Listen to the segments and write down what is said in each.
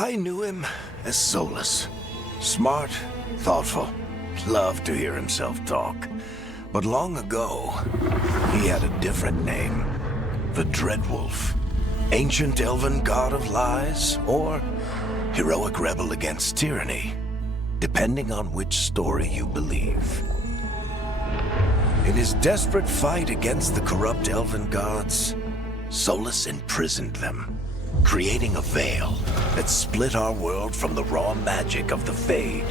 I knew him as Solus. Smart, thoughtful, loved to hear himself talk. But long ago, he had a different name. The Dreadwolf. Ancient elven god of lies, or heroic rebel against tyranny, depending on which story you believe. In his desperate fight against the corrupt elven gods, Solus imprisoned them, creating a veil that split our world from the raw magic of the Fade.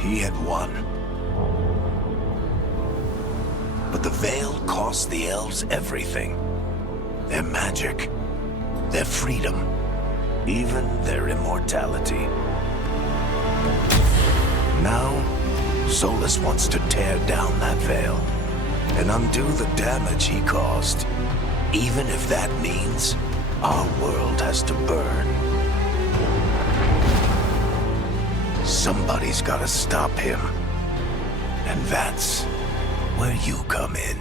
He had won. But the veil cost the elves everything. Their magic, their freedom, even their immortality. Now, Solus wants to tear down that veil and undo the damage he caused, even if that means our world has to burn. Somebody's gotta stop him, and that's where you come in.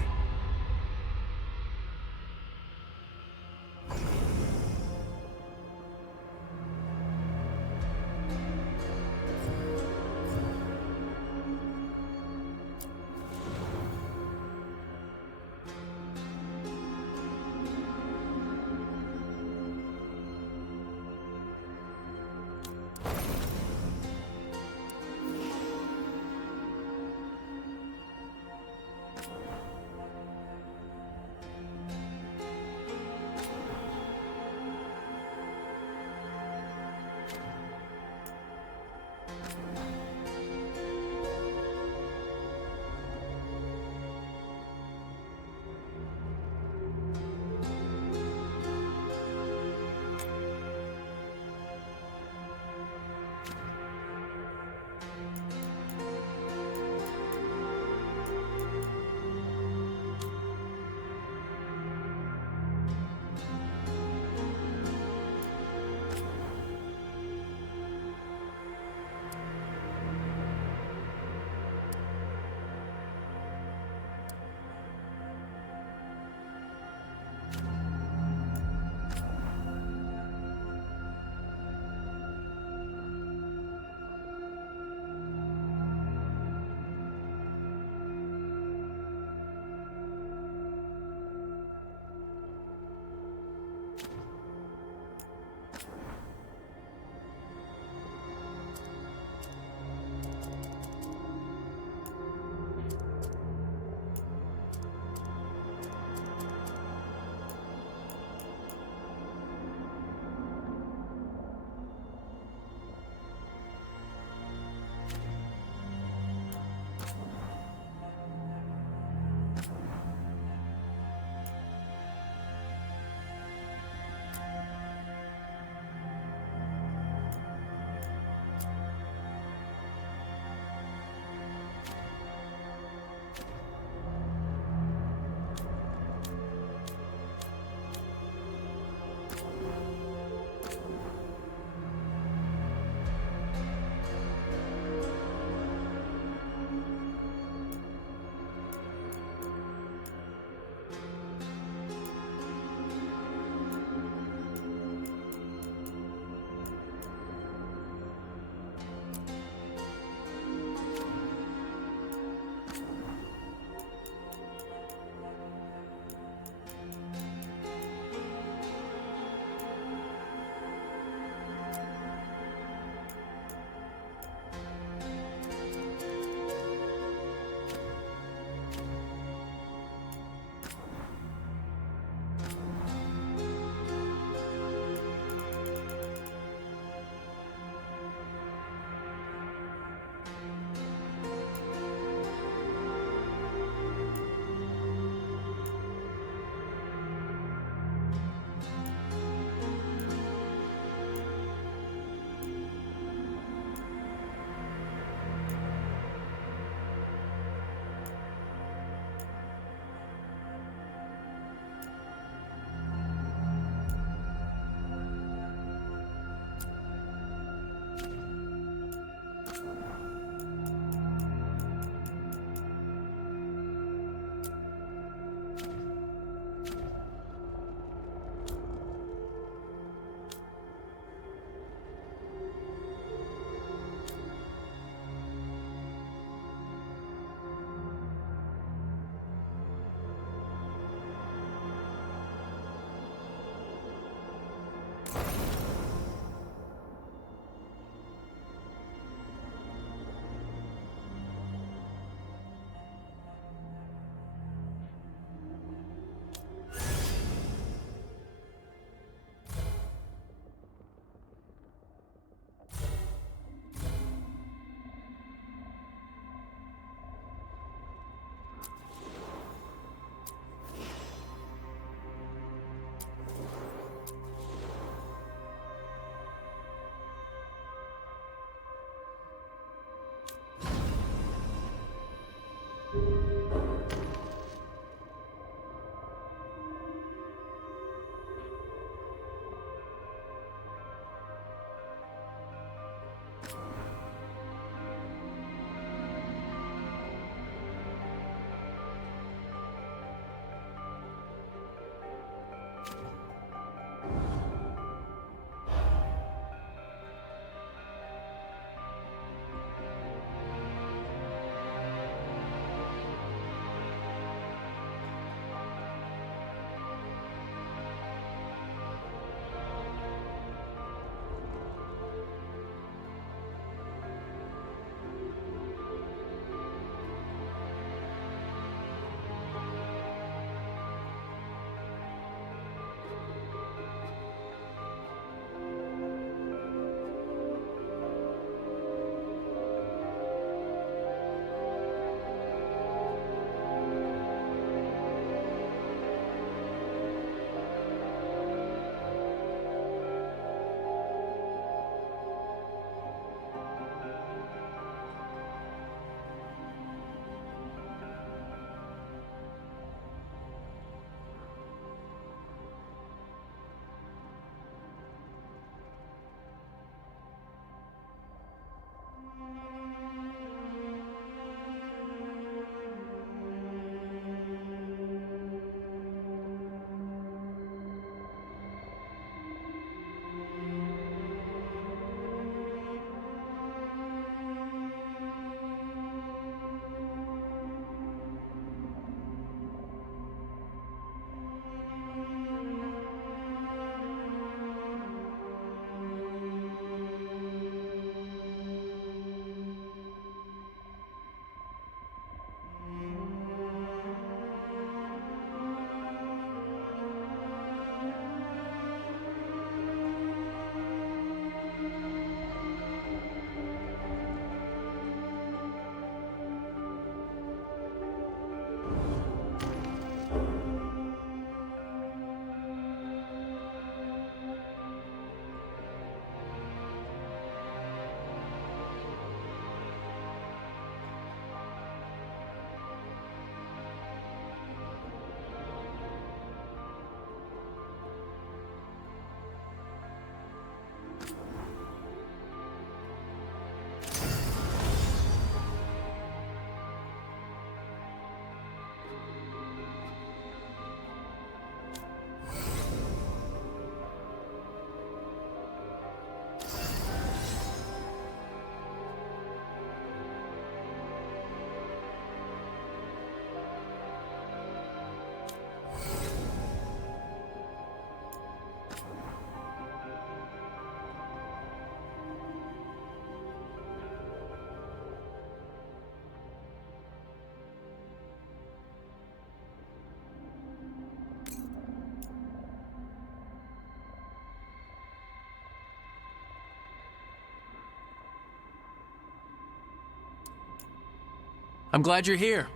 I'm glad you're here.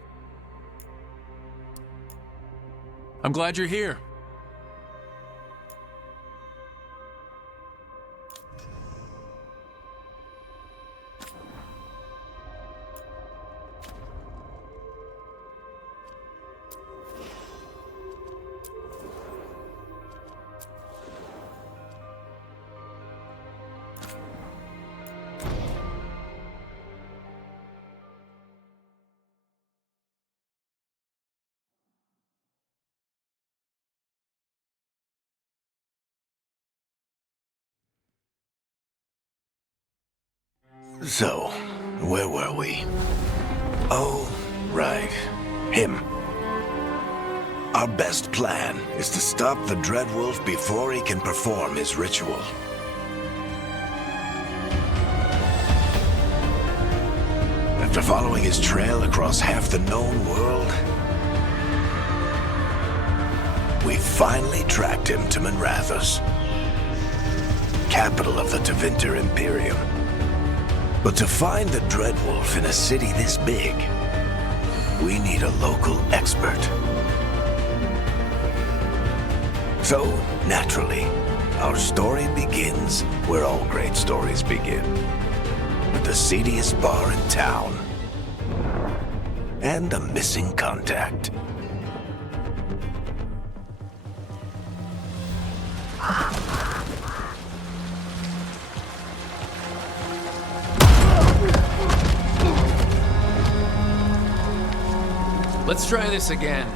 I'm glad you're here. So, where were we? Oh, right. Him. Our best plan is to stop the Dreadwolf before he can perform his ritual. After following his trail across half the known world, we finally tracked him to Minrathous, capital of the Tevinter Imperium. But to find the Dreadwolf in a city this big, we need a local expert. So, naturally, our story begins where all great stories begin. With the seediest bar in town. And a missing contact. Let's try this again.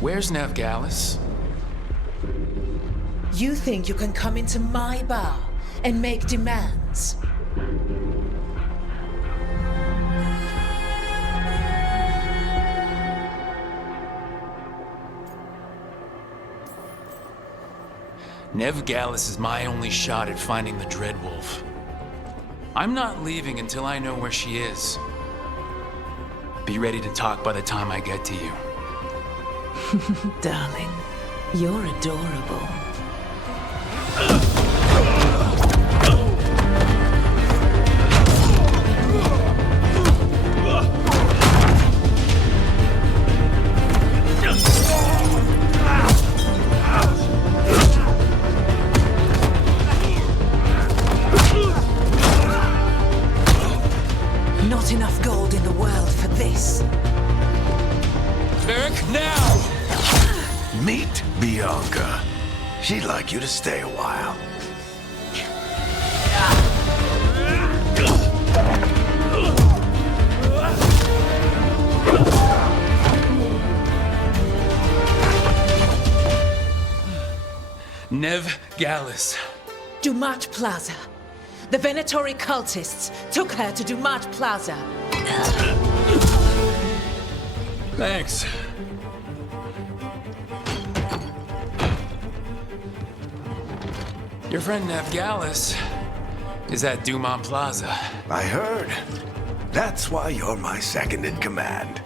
Where's Veilguard? You think you can come into my bar and make demands? Veilguard is my only shot at finding the Dreadwolf. I'm not leaving until I know where she is. Be ready to talk by the time I get to you. Darling, you're adorable. Not enough gold in the world for this. Varric, now! Meet Bianca. She'd like you to stay a while. Veilguard. Dumat Plaza. The Venatori cultists took her to Dumat Plaza. Thanks. Your friend Veilguard is at Dumont Plaza. I heard. That's why you're my second in command.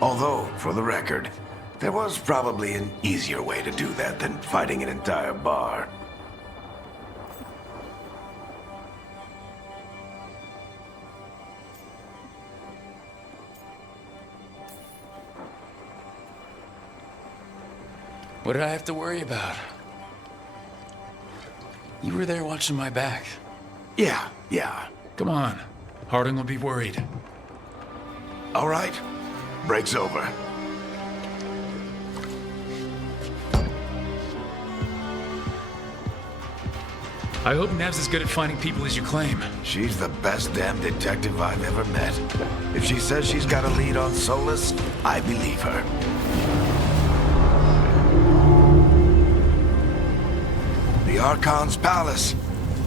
Although, for the record, there was probably an easier way to do that than fighting an entire bar. What did I have to worry about? You were there watching my back. Yeah. Come on. Harding will be worried. All right. Break's over. I hope Nev's as good at finding people as you claim. She's the best damn detective I've ever met. If she says she's got a lead on Solus, I believe her. The Archon's palace.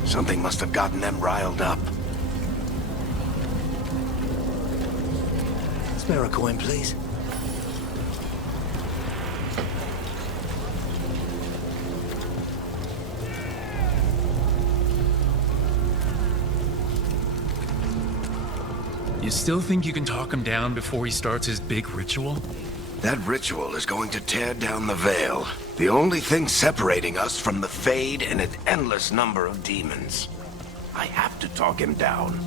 Something must have gotten them riled up. Spare a coin, please. You still think you can talk him down before he starts his big ritual? That ritual is going to tear down the Veil. The only thing separating us from the Fade and an endless number of demons. I have to talk him down.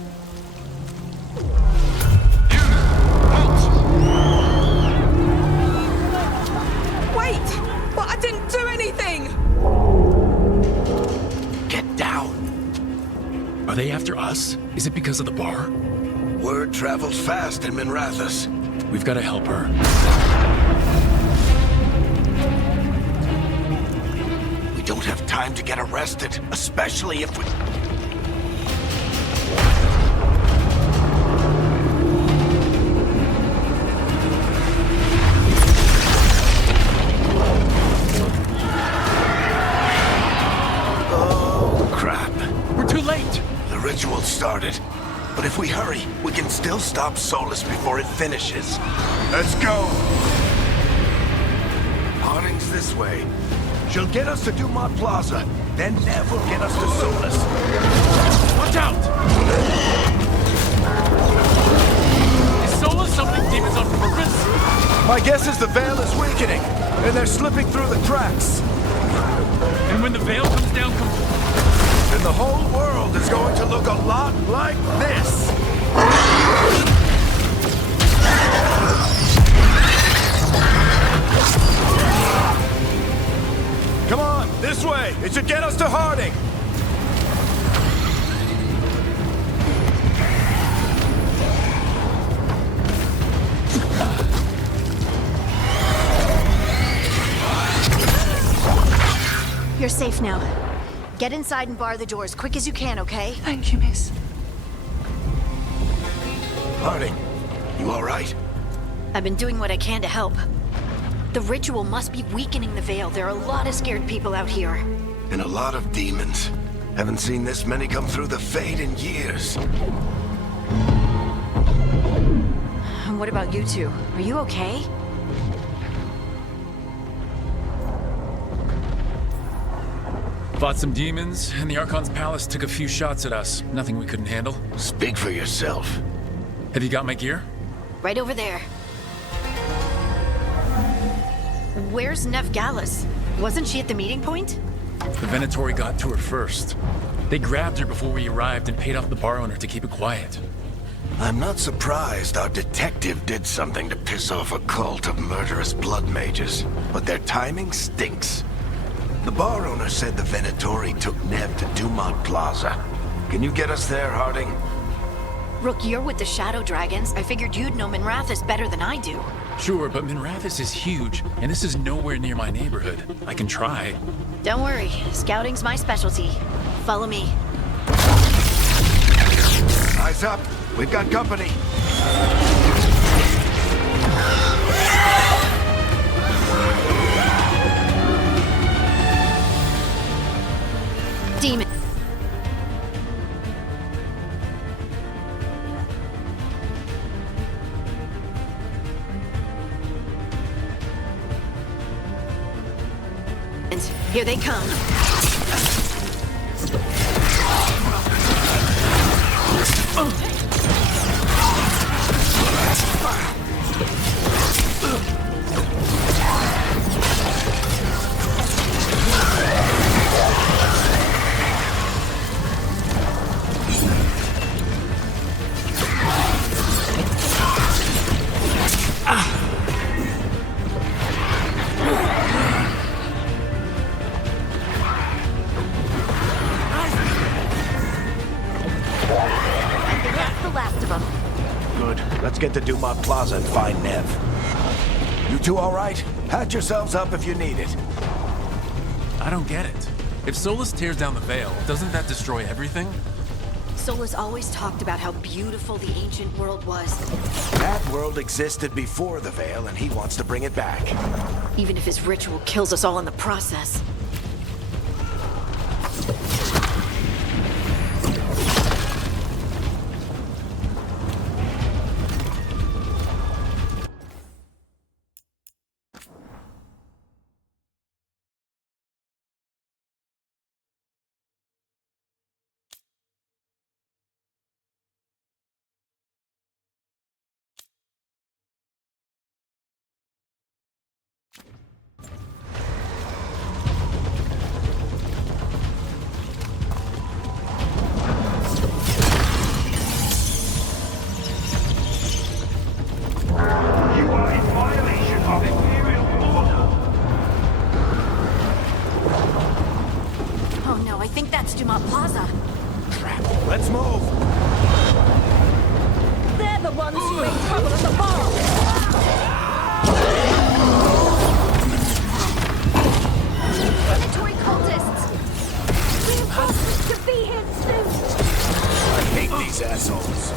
You Is it because of the bar? Word travels fast in Minrathous. We've got to help her. We don't have time to get arrested, especially if we... Oh, crap. We're too late! The ritual started. But if we hurry, we can still stop Solus before it finishes. Let's go! Harding's this way. She'll get us to Dumont Plaza, then Nev will get us to Solus. Watch out! Is Solus summoning demons on purpose? My guess is the Veil is weakening, and they're slipping through the cracks. And when the veil comes down Then the whole world is going to look a lot like this. Come on, this way. It should get us to Harding. You're safe now. Get inside and bar the doors quick as you can, okay? Thank you, miss. Harding, you all right? I've been doing what I can to help. The ritual must be weakening the Veil. There are a lot of scared people out here. And a lot of demons. Haven't seen this many come through the Fade in years. And what about you two? Are you okay? Fought some demons, and the Archon's palace took a few shots at us. Nothing we couldn't handle. Speak for yourself. Have you got my gear? Right over there. Where's Nev Gallus? Wasn't she at the meeting point? The Venatori got to her first. They grabbed her before we arrived and paid off the bar owner to keep it quiet. I'm not surprised our detective did something to piss off a cult of murderous blood mages, but their timing stinks. The bar owner said the Venatori took Nev to Dumont Plaza. Can you get us there, Harding? Rook, you're with the Shadow Dragons. I figured you'd know Minrathous better than I do. Sure, but Minrathous is huge, and this is nowhere near my neighborhood. I can try. Don't worry, scouting's my specialty. Follow me. Eyes up. We've got company. Demon. Here they come. Let's get to Dumont Plaza and find Nev. You two all right? Patch yourselves up if you need it. I don't get it. If Solus tears down the Veil, doesn't that destroy everything? Solus always talked about how beautiful the ancient world was. That world existed before the Veil, and he wants to bring it back. Even if his ritual kills us all in the process. Oh no, I think that's Dumont Plaza. Crap. Let's move. We're in trouble at the bar! Predatory cultists! Reinforcements to be here soon! I hate these assholes.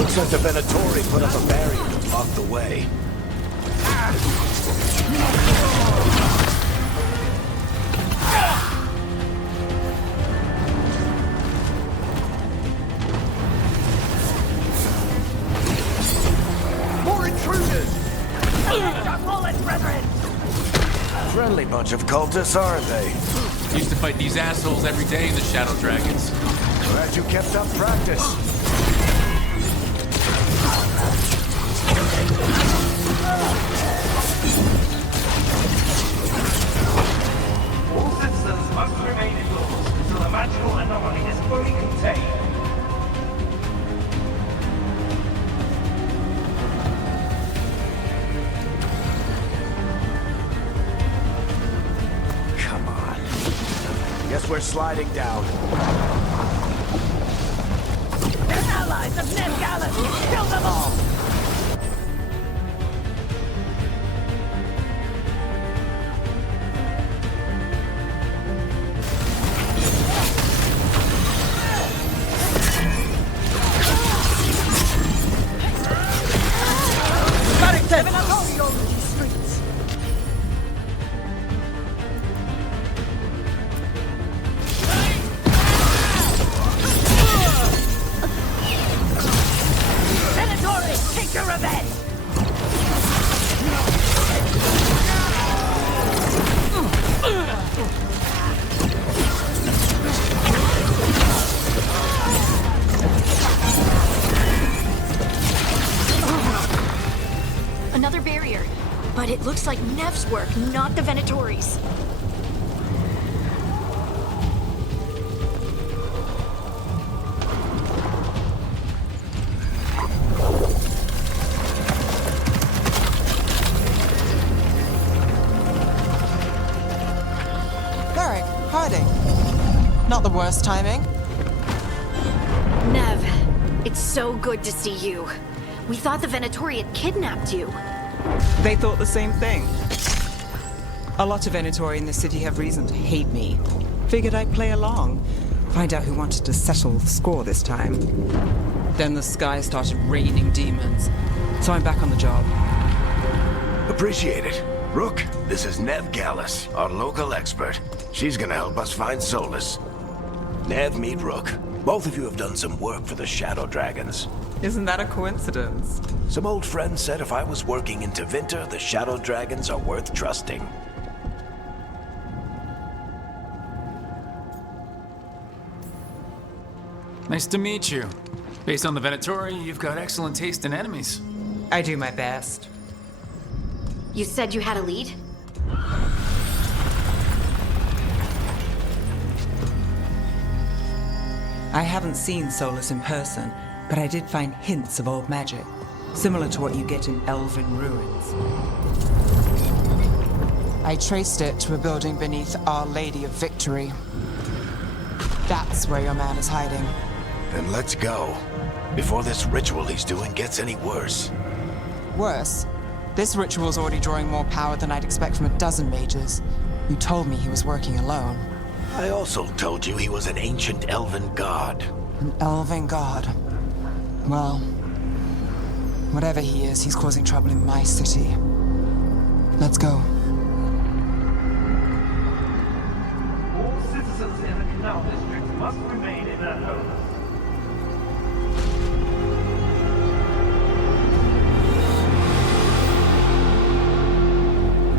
Looks like the Venatori put up a barrier to block the way. More intruders! Fallen brethren! Friendly bunch of cultists, aren't they? Used to fight these assholes every day in the Shadow Dragons. Glad you kept up practice. All citizens must remain indoors until the magical anomaly is fully contained. Come on. Guess we're sliding down. They're allies of Ned Gallus! Kill them all! Venatori, take your revenge! Another barrier. But it looks like Nev's work, not the Venatori's. Varric, hiding. Not the worst timing. Nev, it's so good to see you. We thought the Venatori had kidnapped you. They thought the same thing. A lot of Venatori in the city have reason to hate me. Figured I'd play along. Find out who wanted to settle the score this time. Then the sky started raining demons. So I'm back on the job. Appreciate it. Rook, this is Nev Gallus, our local expert. She's gonna help us find Solus. Nev, meet Rook. Both of you have done some work for the Shadow Dragons. Isn't that a coincidence? Some old friends said if I was working in Tevinter, the Shadow Dragons are worth trusting. Nice to meet you. Based on the Venatori, you've got excellent taste in enemies. I do my best. You said you had a lead? I haven't seen Solus in person, but I did find hints of old magic, similar to what you get in elven ruins. I traced it to a building beneath Our Lady of Victory. That's where your man is hiding. Then let's go. Before this ritual he's doing gets any worse. Worse, this ritual's already drawing more power than I'd expect from a dozen mages. You told me he was working alone. I also told you he was an ancient elven god. An elven god. Well, whatever he is, he's causing trouble in my city. Let's go. All citizens in the Canal District must remain in their homes.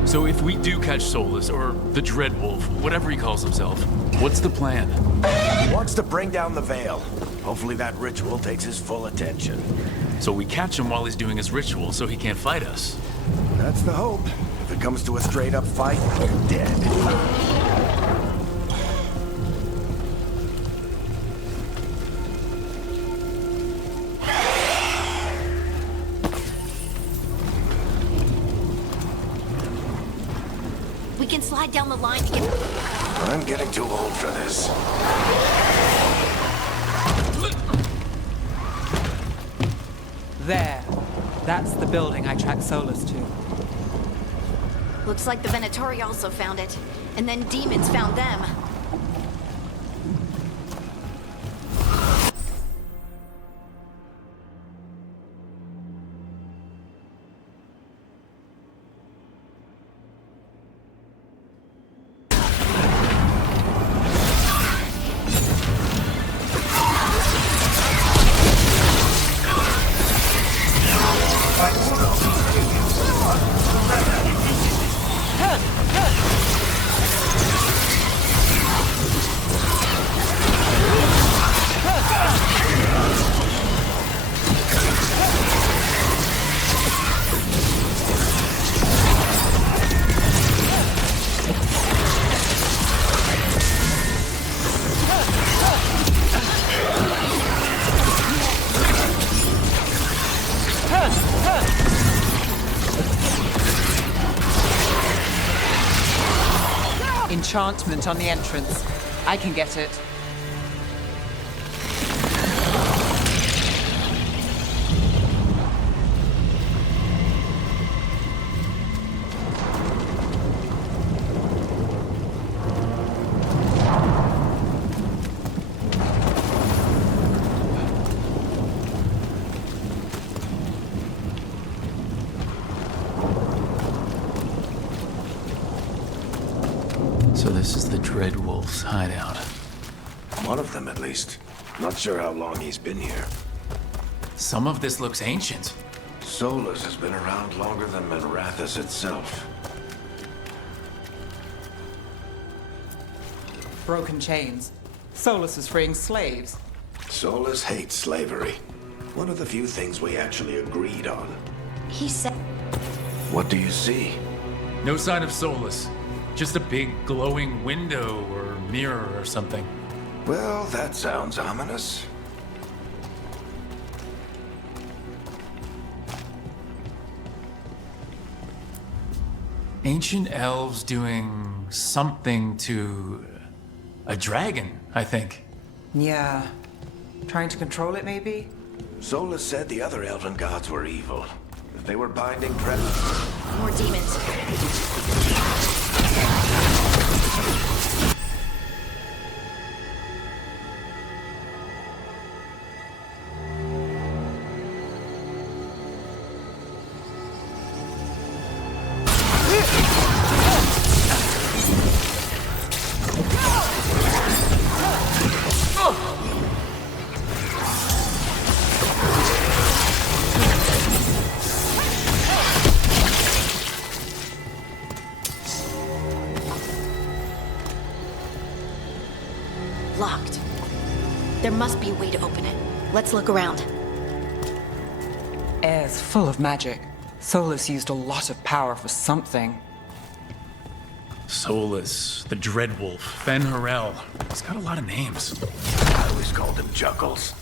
So if we do catch Solus, or the Dreadwolf, whatever he calls himself, what's the plan? He wants to bring down the Veil. Hopefully that ritual takes his full attention. So we catch him while he's doing his ritual so he can't fight us. That's the hope. If it comes to a straight-up fight, we're dead. can slide down the line to get... I'm getting too old for this. There. That's the building I tracked Solus to. Looks like the Venatori also found it. And then demons found them. Enchantment on the entrance. I can get it. So this is the Dreadwolf's hideout. One of them, at least. Not sure how long he's been here. Some of this looks ancient. Solus has been around longer than Minrathous itself. Broken chains. Solus is freeing slaves. Solus hates slavery. One of the few things we actually agreed on. He said... What do you see? No sign of Solus. Just a big glowing window or mirror or something. Well, that sounds ominous. Ancient elves doing something to a dragon, I think. Yeah. Trying to control it, maybe? Solus said the other elven gods were evil. That they were binding More demons. Locked. There must be a way to open it. Let's look around. Air's full of magic. Solus used a lot of power for something. Solus, the Dreadwolf, Fen Harel. He's got a lot of names. I always called him Juggles.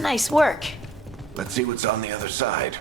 Nice work. Let's see what's on the other side.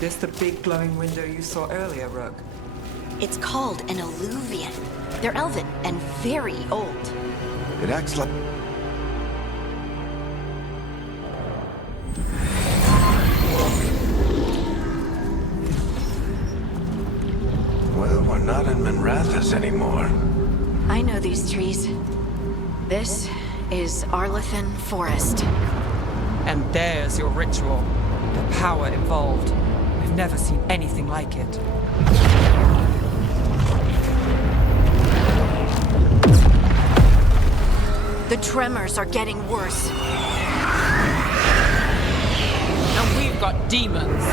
This the big glowing window you saw earlier, Rook? It's called an alluvian. They're elven and very old. It acts like... Well, we're not in Minrathous anymore. I know these trees. This is Arlethan Forest. And there's your ritual. The power involved. I've never seen anything like it. The tremors are getting worse. And we've got demons.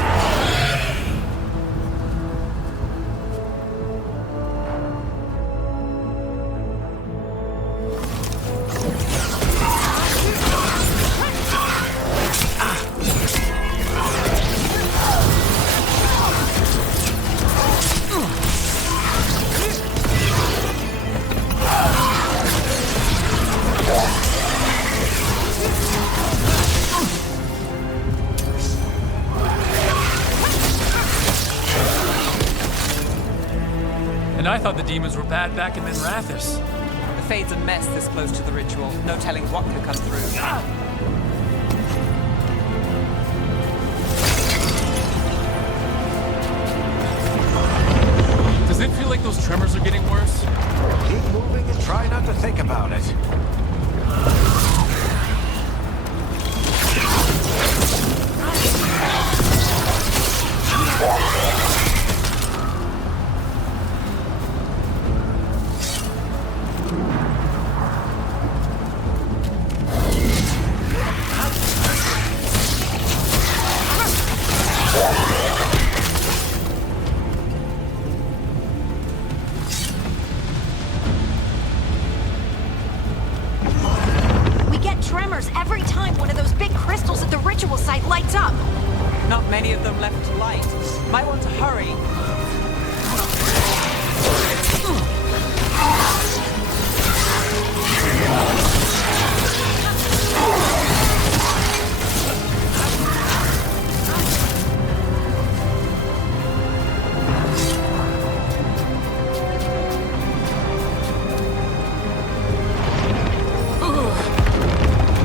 And I thought the demons were bad back in Minrathis. The Fade's a mess this close to the ritual. No telling what could come through. Does it feel like those tremors are getting worse? Keep moving and try not to think about it. We get tremors every time one of those big crystals at the ritual site lights up. Not many of them left to light. Might want to hurry.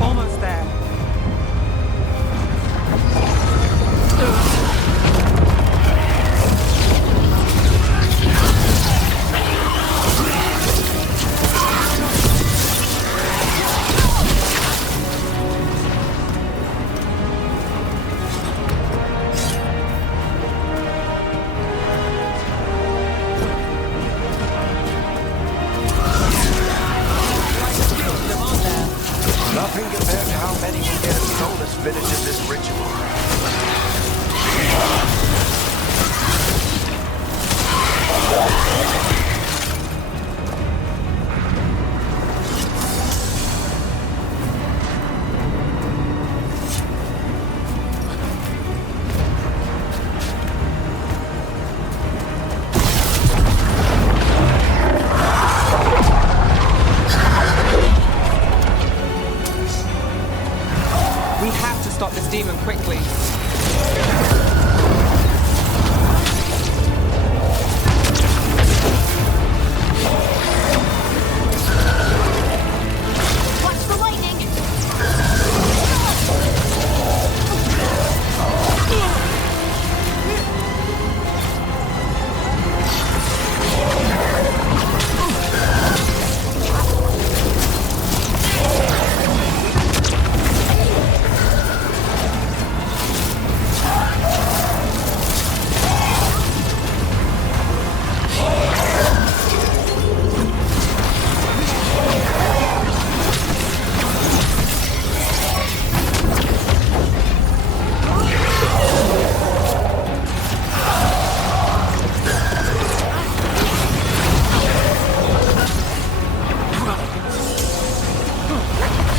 Almost there. Nothing compared to how many will get as Solus finishes this ritual. We have to stop this demon quickly. Watch the lightning!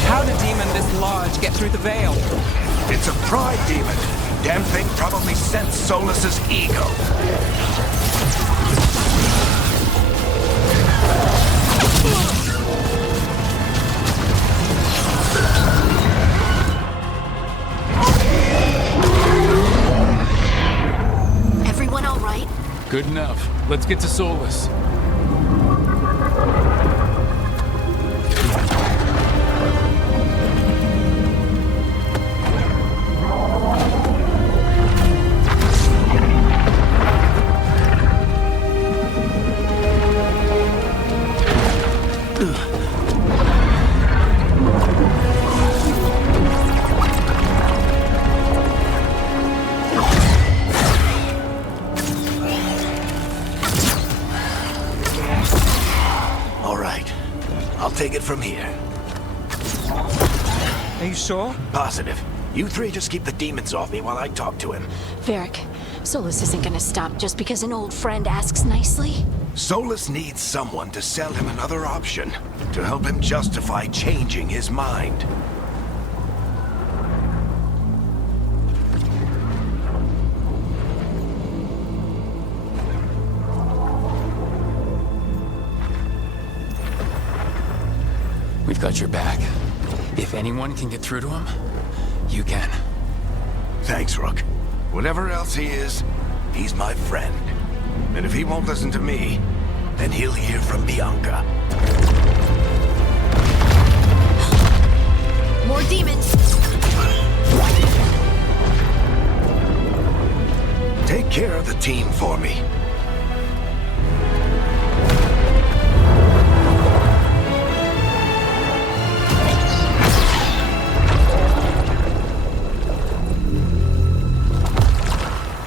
How did a demon this large get through the veil? It's a pride demon. Damn thing probably sensed Solus's ego. Everyone all right? Good enough. Let's get to Solus. take it from here. Are you sure? Positive. You three just keep the demons off me while I talk to him. Varric, Solus isn't gonna stop just because an old friend asks nicely. Solus needs someone to sell him another option, to help him justify changing his mind. We've got your back. If anyone can get through to him, you can. Thanks, Rook. Whatever else he is, he's my friend. And if he won't listen to me, then he'll hear from Bianca. More demons! Take care of the team for me.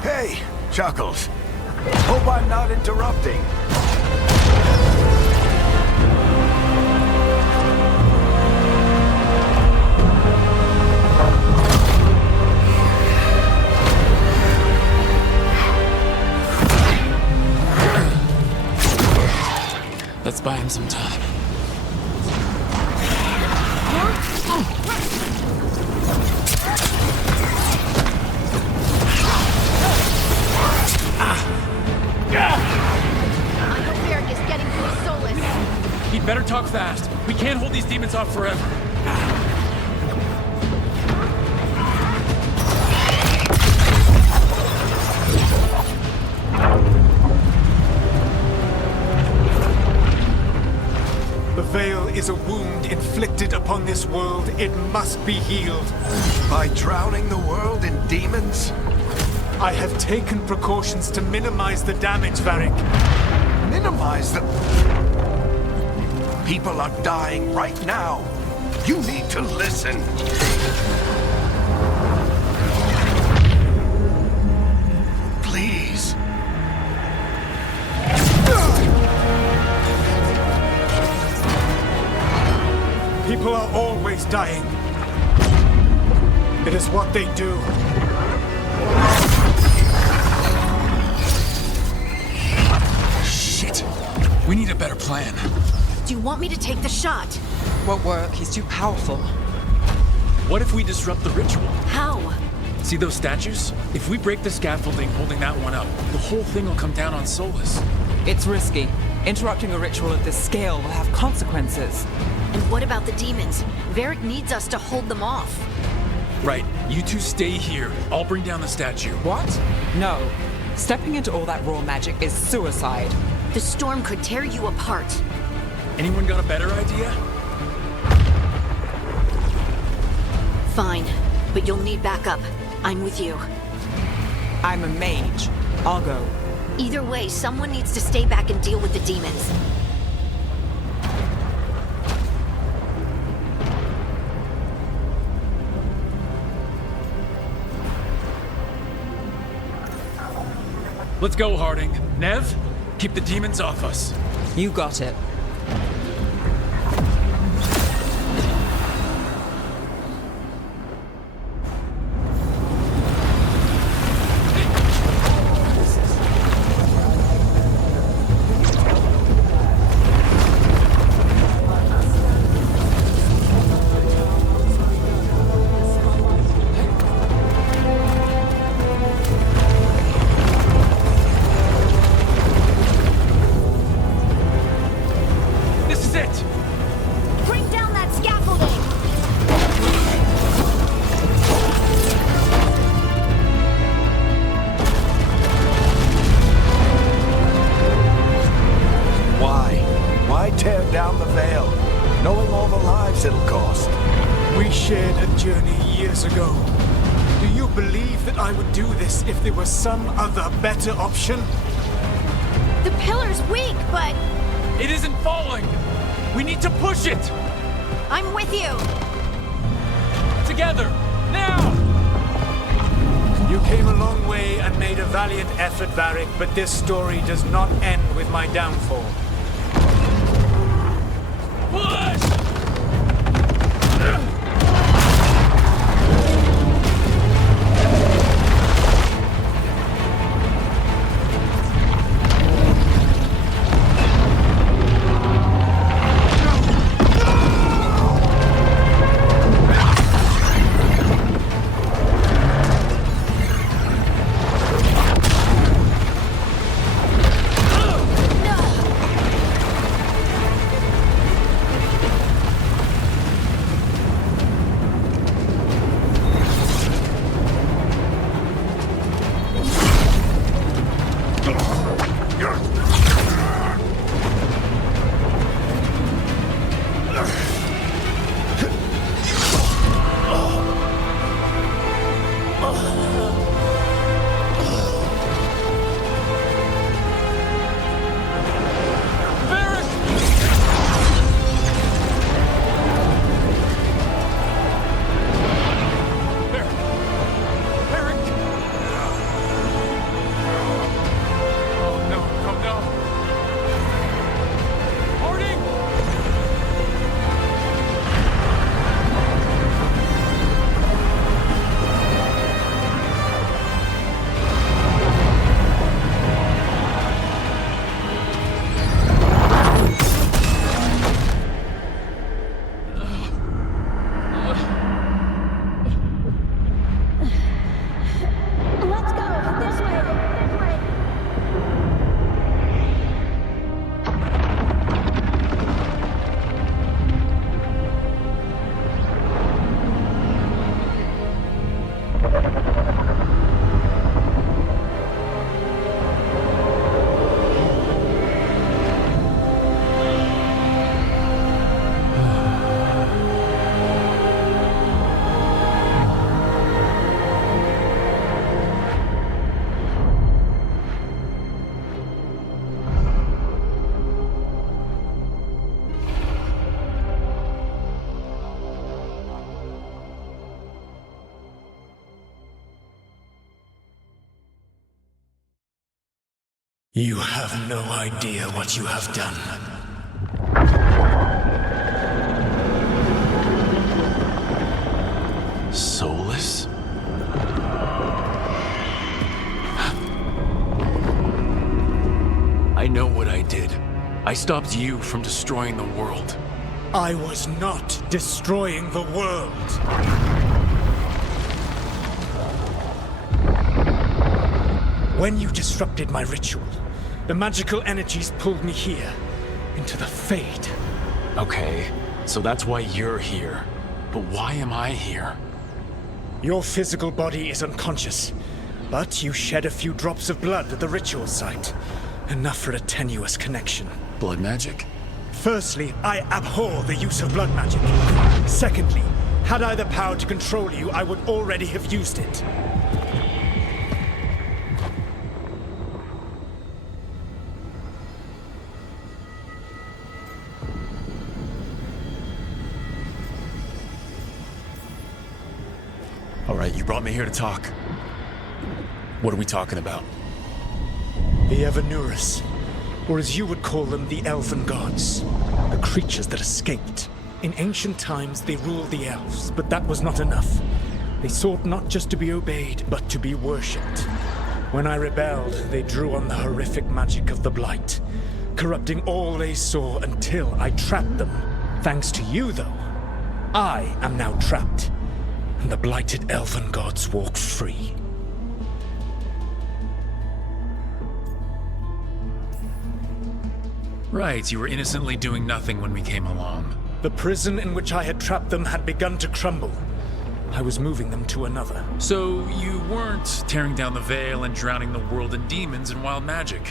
Hey, Chuckles. Hope I'm not interrupting. Let's buy him some time. I know Varric is getting through Solus. He'd better talk fast. We can't hold these demons off forever. The Veil is a wound inflicted upon this world. It must be healed. By drowning the world in demons? I have taken precautions to minimize the damage, Varric. Minimize the... People are dying right now. You need to listen. Please. People are always dying. It is what they do. Shit. We need a better plan. Do you want me to take the shot? Won't work. He's too powerful. What if we disrupt the ritual? How? See those statues? If we break the scaffolding holding that one up, the whole thing will come down on Solus. It's risky. Interrupting a ritual of this scale will have consequences. And what about the demons? Varric needs us to hold them off. Right. You two stay here. I'll bring down the statue. What? No. Stepping into all that raw magic is suicide. The storm could tear you apart. Anyone got a better idea? Fine, but you'll need backup. I'm with you. I'm a mage. I'll go. Either way, someone needs to stay back and deal with the demons. Let's go, Harding. Nev, keep the demons off us. You got it. This is it! Bring down that scaffolding! Why? Why tear down the Veil, knowing all the lives it'll cost? We shared a journey years ago. Do you believe that I would do this if there was some other better option? The pillar's weak, but It isn't falling! We need to push it! I'm with you! Together! Now! You came a long way and made a valiant effort, Varric, but this story does not end with my downfall. You have no idea what you have done. Soulless? I know what I did. I stopped you from destroying the world. I was not destroying the world. When you disrupted my ritual, the magical energies pulled me here, into the Fade. Okay, so that's why you're here. But why am I here? Your physical body is unconscious, but you shed a few drops of blood at the ritual site. Enough for a tenuous connection. Blood magic? Firstly, I abhor the use of blood magic. Secondly, had I the power to control you, I would already have used it. All right, you brought me here to talk. What are we talking about? The Evanurus, or as you would call them, the Elven Gods. The creatures that escaped. In ancient times, they ruled the elves, but that was not enough. They sought not just to be obeyed, but to be worshipped. When I rebelled, they drew on the horrific magic of the Blight, corrupting all they saw until I trapped them. Thanks to you, though, I am now trapped, and the blighted Elven Gods walk free. Right, you were innocently doing nothing when we came along. The prison in which I had trapped them had begun to crumble. I was moving them to another. So you weren't tearing down the veil and drowning the world in demons and wild magic.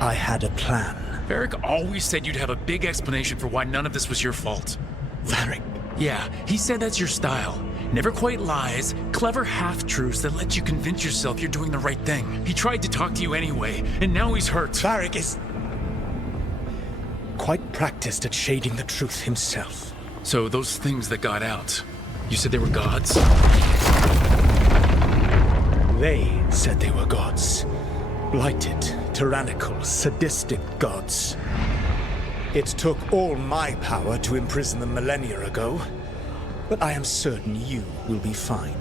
I had a plan. Varric always said you'd have a big explanation for why none of this was your fault. Varric. Yeah, he said that's your style. Never quite lies, clever half-truths that let you convince yourself you're doing the right thing. He tried to talk to you anyway, and now he's hurt. Varric is quite practiced at shading the truth himself. So those things that got out, you said they were gods? They said they were gods. Blighted, tyrannical, sadistic gods. It took all my power to imprison them millennia ago, but I am certain you will be fine.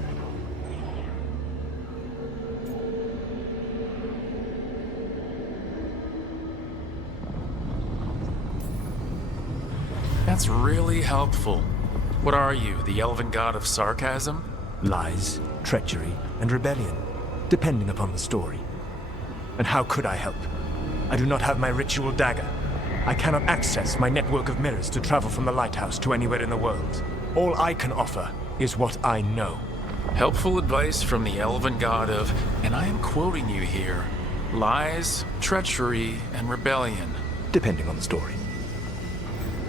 That's really helpful. What are you, the elven god of sarcasm? Lies, treachery, and rebellion, depending upon the story. And how could I help? I do not have my ritual dagger. I cannot access my network of mirrors to travel from the lighthouse to anywhere in the world. All I can offer is what I know. Helpful advice from the elven god of, and I am quoting you here, lies, treachery, and rebellion. Depending on the story.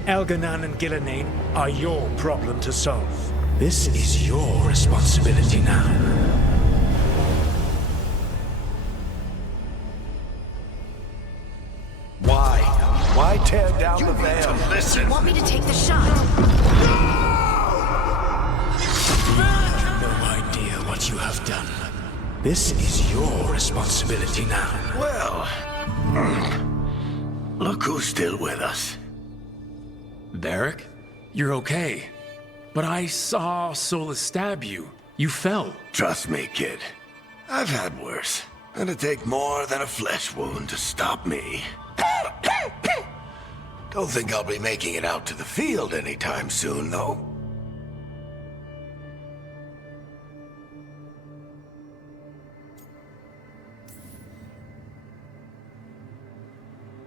Elganan and Gillenane are your problem to solve. This is your responsibility now. Why tear down the veil? Listen. Want me to take the shot? No idea what you have done. This is your responsibility now. Well, look who's still with us. Varric? You're okay. But I saw Solus stab you. You fell. Trust me, kid. I've had worse. It'd take more than a flesh wound to stop me. Don't think I'll be making it out to the field anytime soon, though.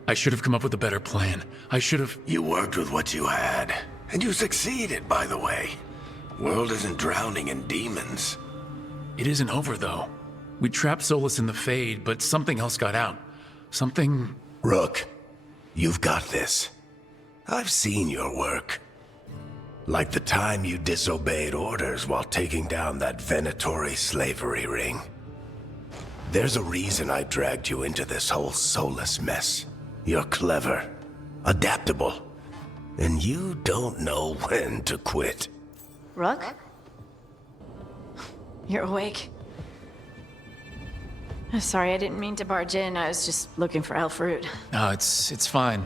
I should have come up with a better plan. I should have... You worked with what you had. And you succeeded, by the way. World isn't drowning in demons. It isn't over, though. We trapped Solus in the Fade, but something else got out. Something... Rook, you've got this. I've seen your work. Like the time you disobeyed orders while taking down that Venatori slavery ring. There's a reason I dragged you into this whole Solus mess. You're clever, adaptable, and you don't know when to quit. Rook? You're awake. Sorry, I didn't mean to barge in. I was just looking for elf fruit. No, it's fine.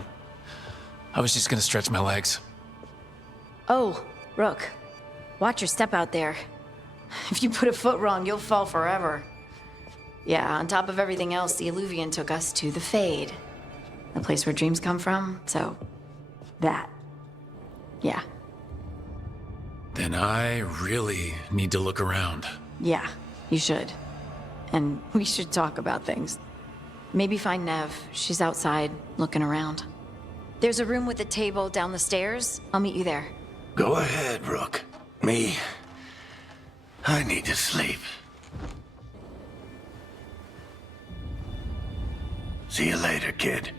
I was just gonna stretch my legs. Oh, Rook. Watch your step out there. If you put a foot wrong, you'll fall forever. Yeah, on top of everything else, the Illuvian took us to the Fade. The place where dreams come from, so... that. Yeah. Then I really need to look around. Yeah, you should. And we should talk about things. Maybe find Nev. She's outside, looking around. There's a room with a table down the stairs. I'll meet you there. Go ahead, Rook. I need to sleep. See you later, kid.